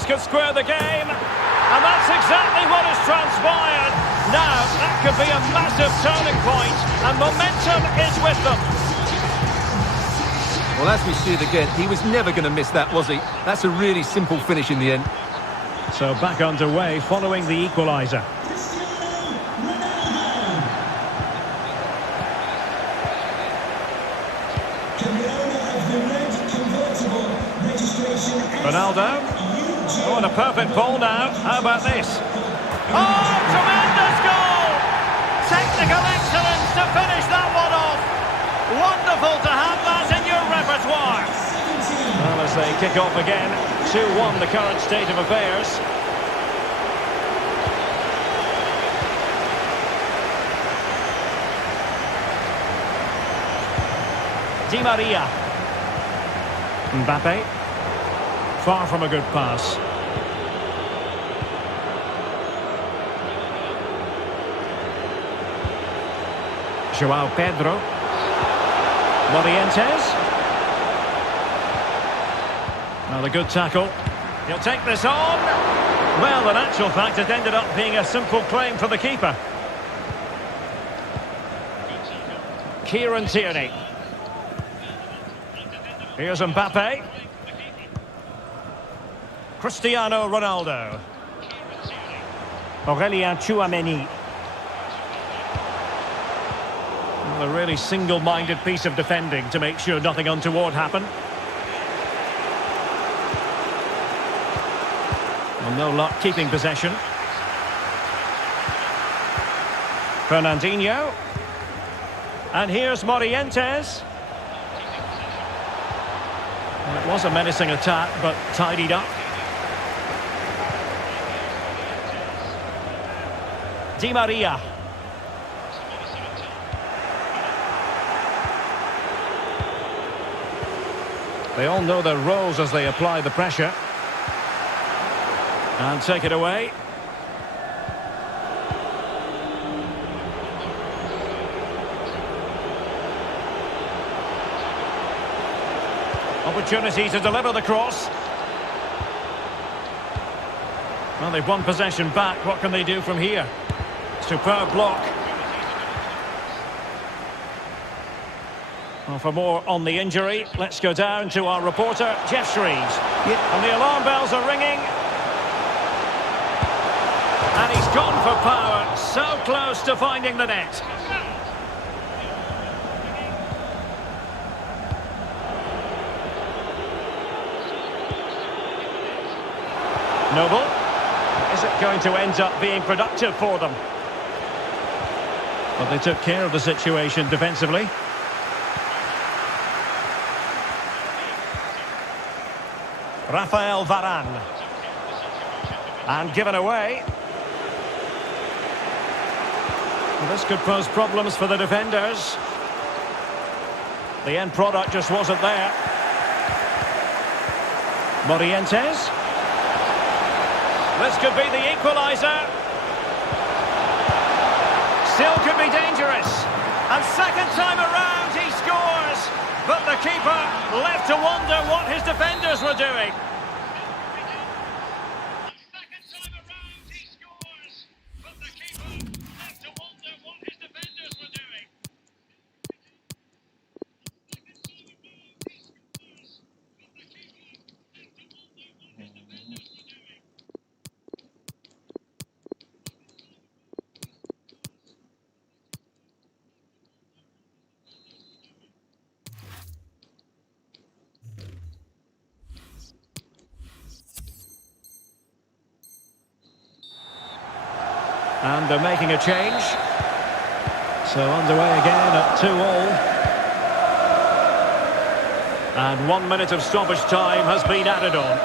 this could square the game. And that's exactly what has transpired. Now, that could be a massive turning point, and momentum is with them. Well, as we see it again, he was never going to miss that, was he? That's a really simple finish in the end. So back underway following the equaliser. Ronaldo. Oh, and a perfect ball now. How about this? Oh, tremendous goal! Technical excellence to finish that one off. Wonderful to have that in your repertoire. Well, as they kick off again, 2-1 the current state of affairs. Di Maria. Mbappe. Far from a good pass. João Pedro. Morientes. Well, a good tackle. He'll take this on. Well, in actual fact, it ended up being a simple claim for the keeper. Kieran Tierney. Here's Mbappe. Cristiano Ronaldo. Aurélien Tchouameni. Well, a really single-minded piece of defending to make sure nothing untoward happened. Well, no luck keeping possession. Fernandinho. And here's Morientes. Well, it was a menacing attack, but tidied up. Di Maria. They all know their roles as they apply the pressure. And take it away. Opportunity to deliver the cross. Well, they've won possession back. What can they do from here? Superb block. Well, for more on the injury, let's go down to our reporter, Jeff Shreves. And the alarm bells are ringing. And he's gone for power. So close to finding the net. Noble. Is it going to end up being productive for them? But they took care of the situation defensively. Rafael Varane. And given away. Well, this could pose problems for the defenders. The end product just wasn't there. Morientes. This could be the equaliser. Still could be dangerous. And second time around he scores. But the keeper left to wonder what his defenders were doing. And they're making a change. So underway again at 2-2. And 1 minute of stoppage time has been added on.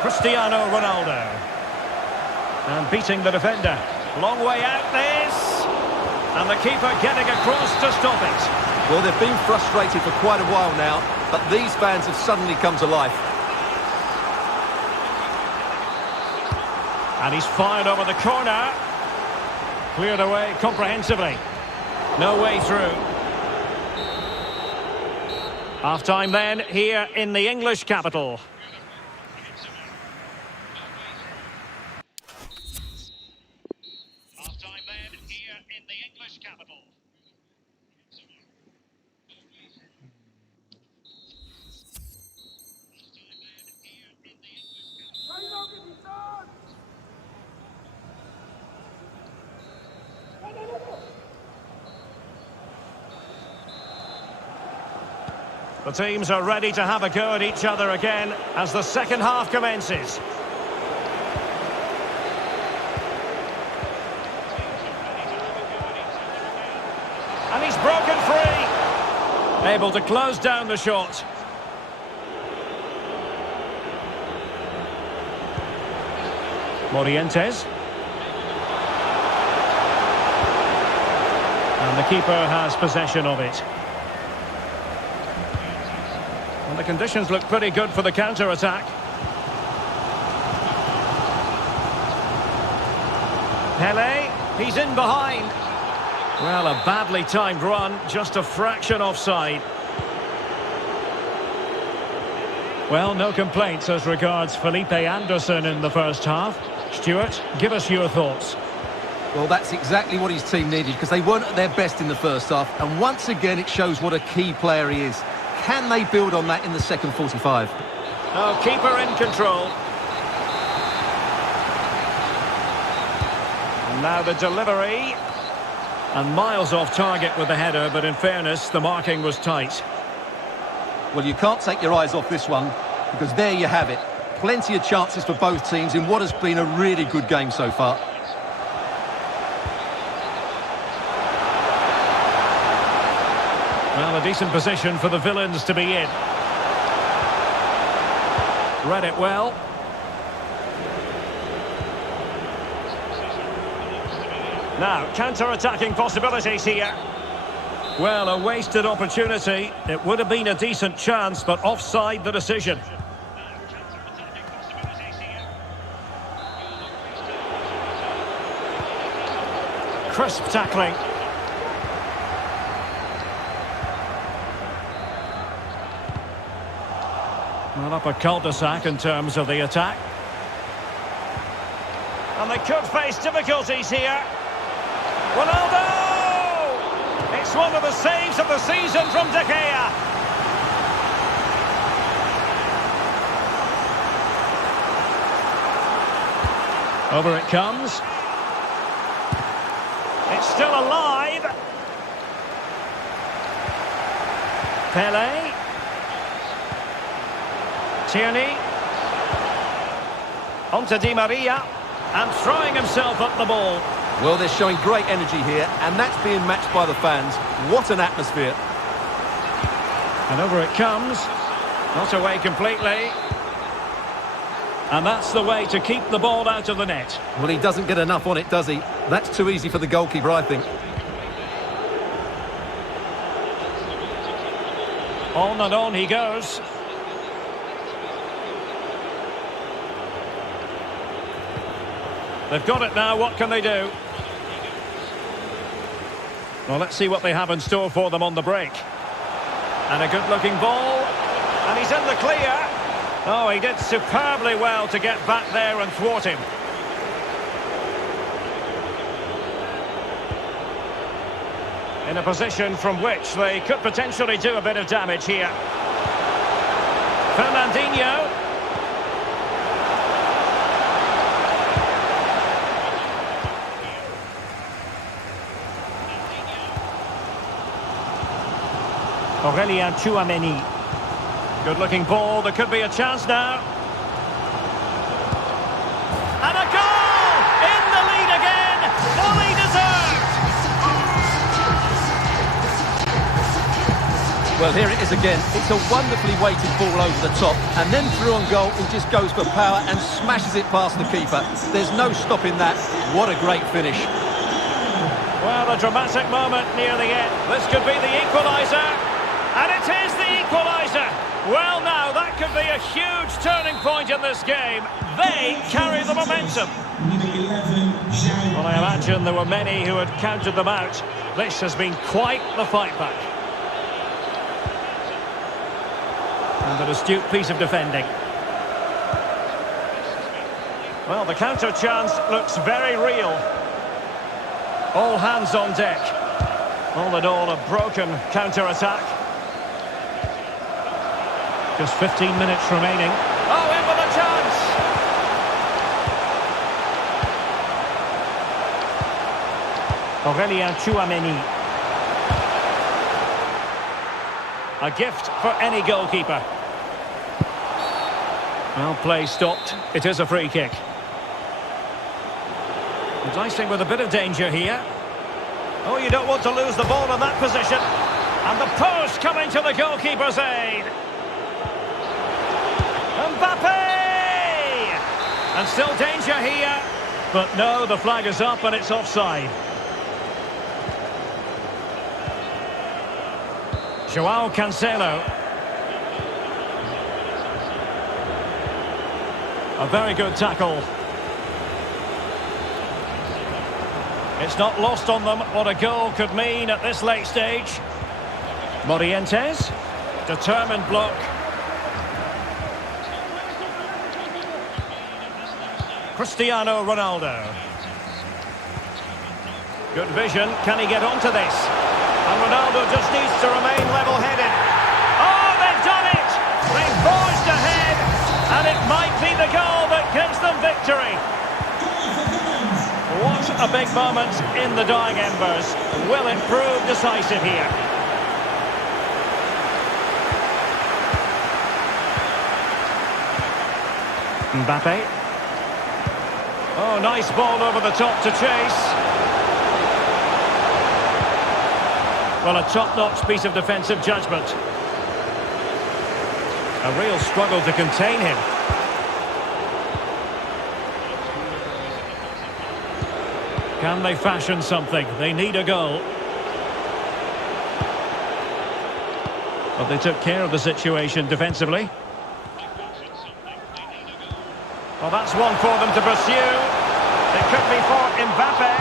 Cristiano Ronaldo. And beating the defender. Long way out this. And the keeper getting across to stop it. Well, they've been frustrated for quite a while now, but these fans have suddenly come to life. And he's fired over the corner. Cleared away comprehensively. No way through. Half-time then, here in the English capital. Half-time then, here in the English capital. The teams are ready to have a go at each other again as the second half commences. And he's broken free. Able to close down the shot. Morientes. And the keeper has possession of it. And the conditions look pretty good for the counter-attack. Pele, he's in behind. Well, a badly timed run, just a fraction offside. Well, no complaints as regards Felipe Anderson in the first half. Stuart, give us your thoughts. Well, that's exactly what his team needed, because they weren't at their best in the first half. And once again, it shows what a key player he is. Can they build on that in the second 45? Oh, keeper in control. And now the delivery. And miles off target with the header, but in fairness, the marking was tight. Well, you can't take your eyes off this one, because there you have it. Plenty of chances for both teams in what has been a really good game so far. Well, a decent position for the villains to be in. Read it well. Now, counter-attacking possibilities here. Well, a wasted opportunity. It would have been a decent chance, but offside the decision. Crisp tackling. Well, up a cul-de-sac in terms of the attack. And they could face difficulties here. Ronaldo! It's one of the saves of the season from De Gea. Over it comes. It's still alive. Pele. Tierney. Onto Di Maria. And throwing himself at the ball. Well, they're showing great energy here, and that's being matched by the fans. What an atmosphere. And over it comes. Not away completely. And that's the way to keep the ball out of the net. Well, he doesn't get enough on it, does he? That's too easy for the goalkeeper, I think. On and on he goes. They've got it now, what can they do? Well, let's see what they have in store for them on the break. And a good-looking ball. And he's in the clear. Oh, he did superbly well to get back there and thwart him. In a position from which they could potentially do a bit of damage here. Fernandinho. Aurelien Tchouameni. Good-looking ball. There could be a chance now. And a goal! In the lead again! Fully deserved! Well, here it is again. It's a wonderfully weighted ball over the top. And then through on goal, he just goes for power and smashes it past the keeper. There's no stopping that. What a great finish. Well, a dramatic moment near the end. This could be the equaliser. And it is the equaliser. Well, now, that could be a huge turning point in this game. They carry the momentum. Well, I imagine there were many who had counted them out. This has been quite the fight back. And an astute piece of defending. Well, the counter chance looks very real. All hands on deck. All in all, a broken counter-attack. Just 15 minutes remaining. Oh, in with a chance! Aurélien Tchouaméni. A gift for any goalkeeper. Well, play stopped. It is a free kick. Dicing with a bit of danger here. Oh, you don't want to lose the ball in that position. And the post coming to the goalkeeper's aid. Mbappe! And still danger here. But no, the flag is up and it's offside. João Cancelo. A very good tackle. It's not lost on them what a goal could mean at this late stage. Morientes. Determined block. Cristiano Ronaldo. Good vision. Can he get onto this? And Ronaldo just needs to remain level-headed. Oh, they've done it! They've forged ahead, and it might be the goal that gives them victory. What a big moment in the dying embers. Will it prove decisive here? Mbappe. Oh, nice ball over the top to chase. Well, a top-notch piece of defensive judgment. A real struggle to contain him. Can they fashion something? They need a goal. But they took care of the situation defensively. Well, that's one for them to pursue. It could be for Mbappe.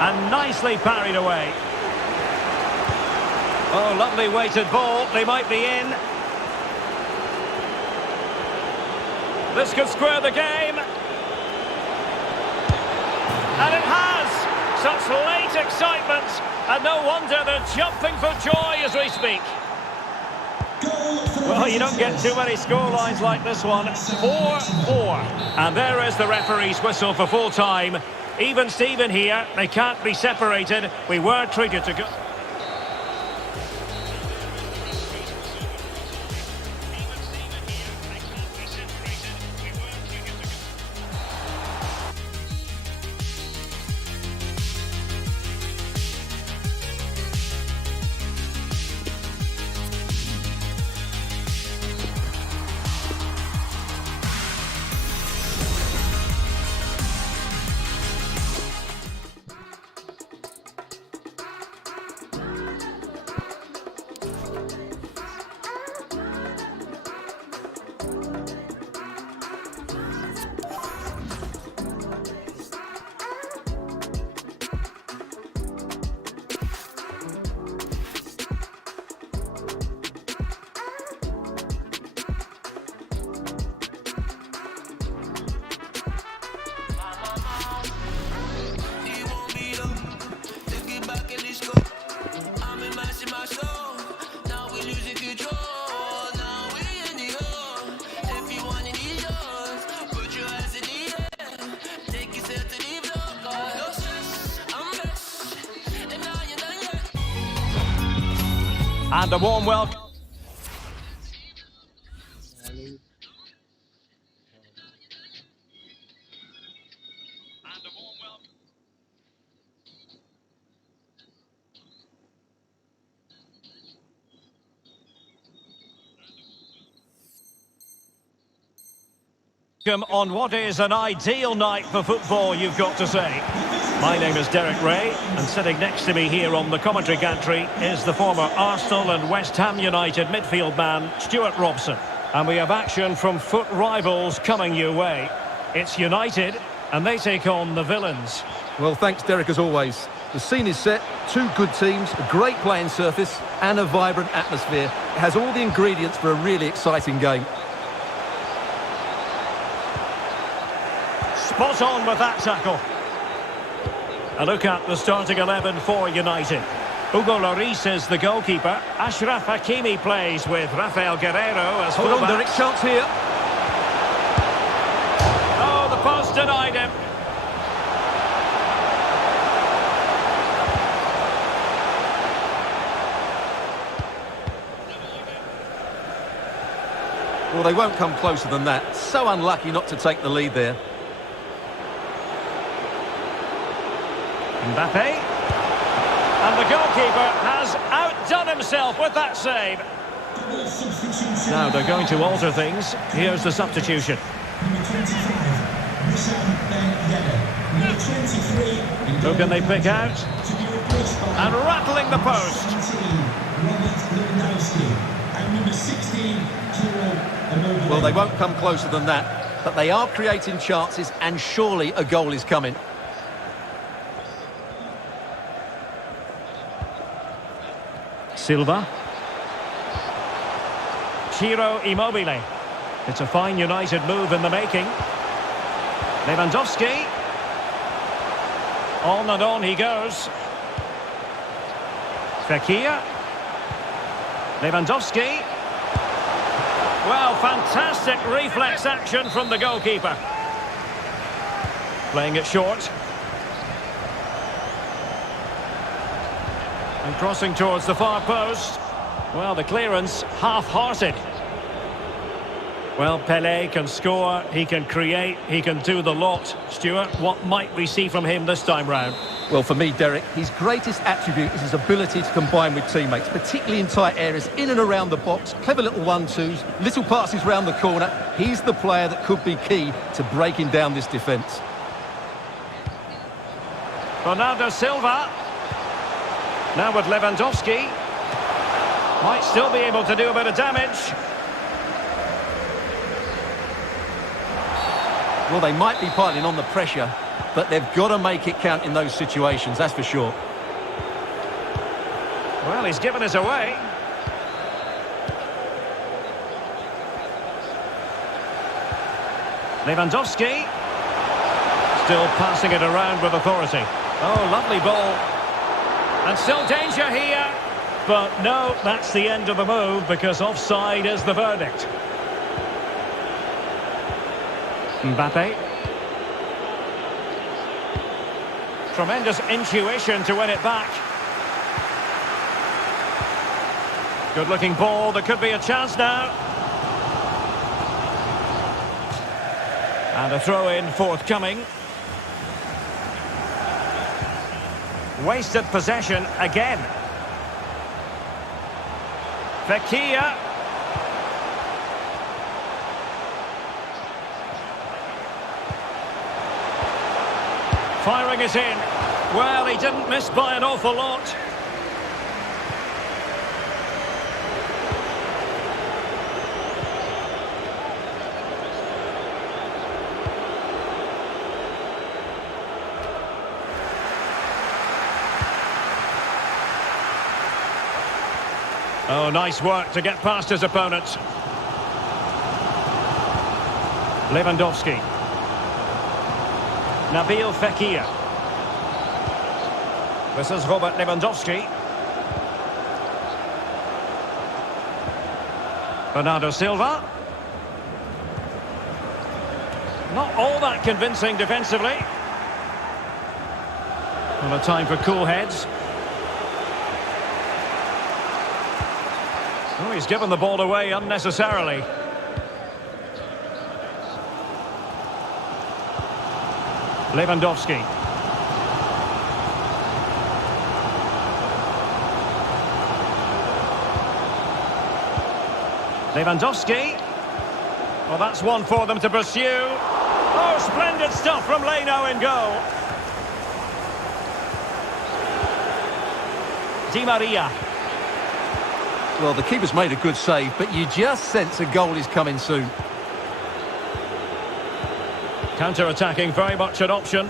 And nicely parried away. Oh, lovely weighted ball. They might be in. This could square the game. And it has. Such late excitement. And no wonder they're jumping for joy as we speak. Well, you don't get too many scorelines like this one. 4-4. And there is the referee's whistle for full time. Even Steven here. They can't be separated. We were treated to go. And a warm welcome. On what is an ideal night for football, you've got to say. My name is Derek Ray, and sitting next to me here on the commentary gantry is the former Arsenal and West Ham United midfield man, Stuart Robson. And we have action from foot rivals coming your way. It's United, and they take on the Villains. Well, thanks, Derek, as always. The scene is set, two good teams, a great playing surface, and a vibrant atmosphere. has all the ingredients for a really exciting game. Spot on with that tackle. A look at the starting 11 for United. Hugo Lloris is the goalkeeper. Ashraf Hakimi plays with Rafael Guerreiro as Hold on, fullback. Derek, chance here. Oh, the post denied him. Well, they won't come closer than that. So unlucky not to take the lead there. Mbappe. And the goalkeeper has outdone himself with that save. Now they're going to alter things. Here's the substitution. Who can they pick out? And rattling the post. Well, they won't come closer than that, but they are creating chances, and surely a goal is coming. Silva. Ciro Immobile. It's a fine United move in the making. Lewandowski. On and on he goes. Fekir. Lewandowski. Well, fantastic reflex action from the goalkeeper. Playing it short. And crossing towards the far post. Well, the clearance half-hearted. Well, Pelé can score, he can create, he can do the lot. Stuart, what might we see from him this time round? Well, for me, Derek, his greatest attribute is his ability to combine with teammates, particularly in tight areas, in and around the box, clever little one-twos, little passes round the corner. He's the player that could be key to breaking down this defence. Bernardo Silva. Now with Lewandowski. Might still be able to do a bit of damage. Well, they might be piling on the pressure, but they've got to make it count in those situations, that's for sure. Well, he's given us away. Lewandowski. Still passing it around with authority. Oh, lovely ball. And still danger here. But no, that's the end of the move because offside is the verdict. Mbappe. Tremendous intuition to win it back. Good looking ball, there could be a chance now. And a throw in forthcoming. Wasted possession again. Fekir. Firing it in. Well, he didn't miss by an awful lot. Oh, nice work to get past his opponent. Lewandowski. Nabil Fekir. This is Robert Lewandowski. Bernardo Silva. Not all that convincing defensively. Well, a time for cool heads. Oh, he's given the ball away unnecessarily. Lewandowski. Lewandowski. Well, that's one for them to pursue. Oh, splendid stuff from Leno in goal. Di Maria. Well, the keeper's made a good save, but you just sense a goal is coming soon. Counter-attacking, very much an option.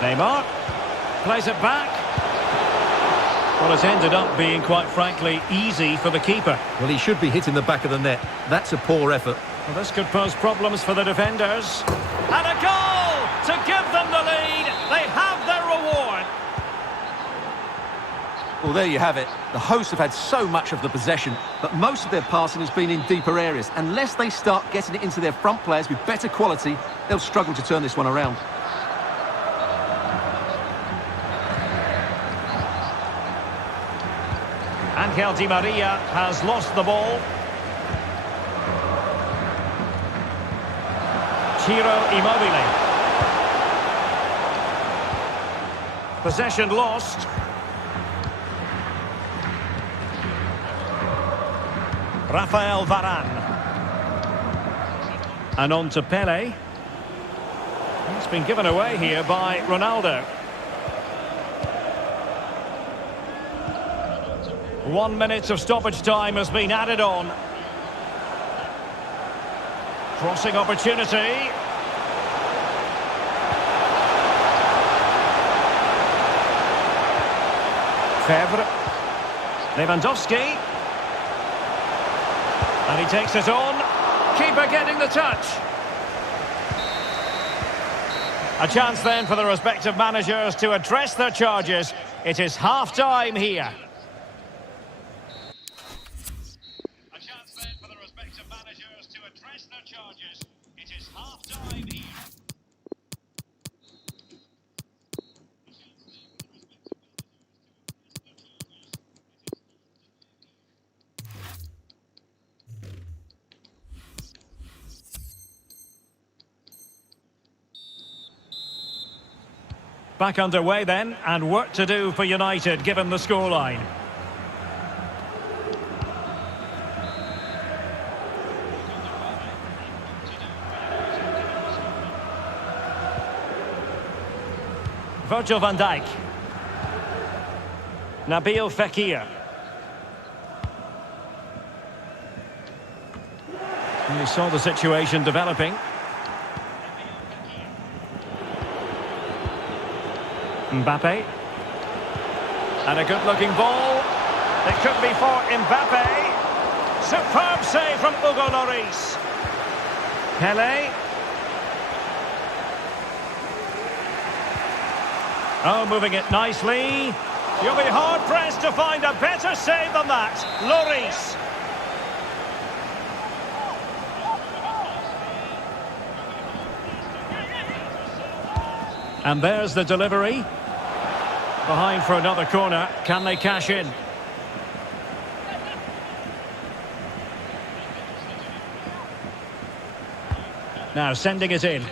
Neymar plays it back. Well, it's ended up being, quite frankly, easy for the keeper. Well, he should be hitting the back of the net. That's a poor effort. Well, this could pose problems for the defenders. And a goal to give them the lead. They have their reward. Well, there you have it. The hosts have had so much of the possession, but most of their passing has been in deeper areas. Unless they start getting it into their front players with better quality, they'll struggle to turn this one around. Angel Di Maria has lost the ball. Ciro Immobile. Possession lost. Rafael Varane. And on to Pele. It's been given away here by Ronaldo. 1 minute of stoppage time has been added on. Crossing opportunity. Febvre. Lewandowski. And he takes it on. Keeper getting the touch. A chance then for the respective managers to address their charges. It is half-time here. A chance then for the respective managers to address their charges. It is half-time here. Back underway then, and work to do for United given the scoreline. Virgil van Dijk. Nabil Fekir. You saw the situation developing. Mbappe. And a good-looking ball. It could be for Mbappe. Superb save from Hugo Lloris. Pele. Oh, moving it nicely. You'll be hard-pressed to find a better save than that. Lloris. And there's the delivery. Behind for another corner. Can they cash in? Now sending it in.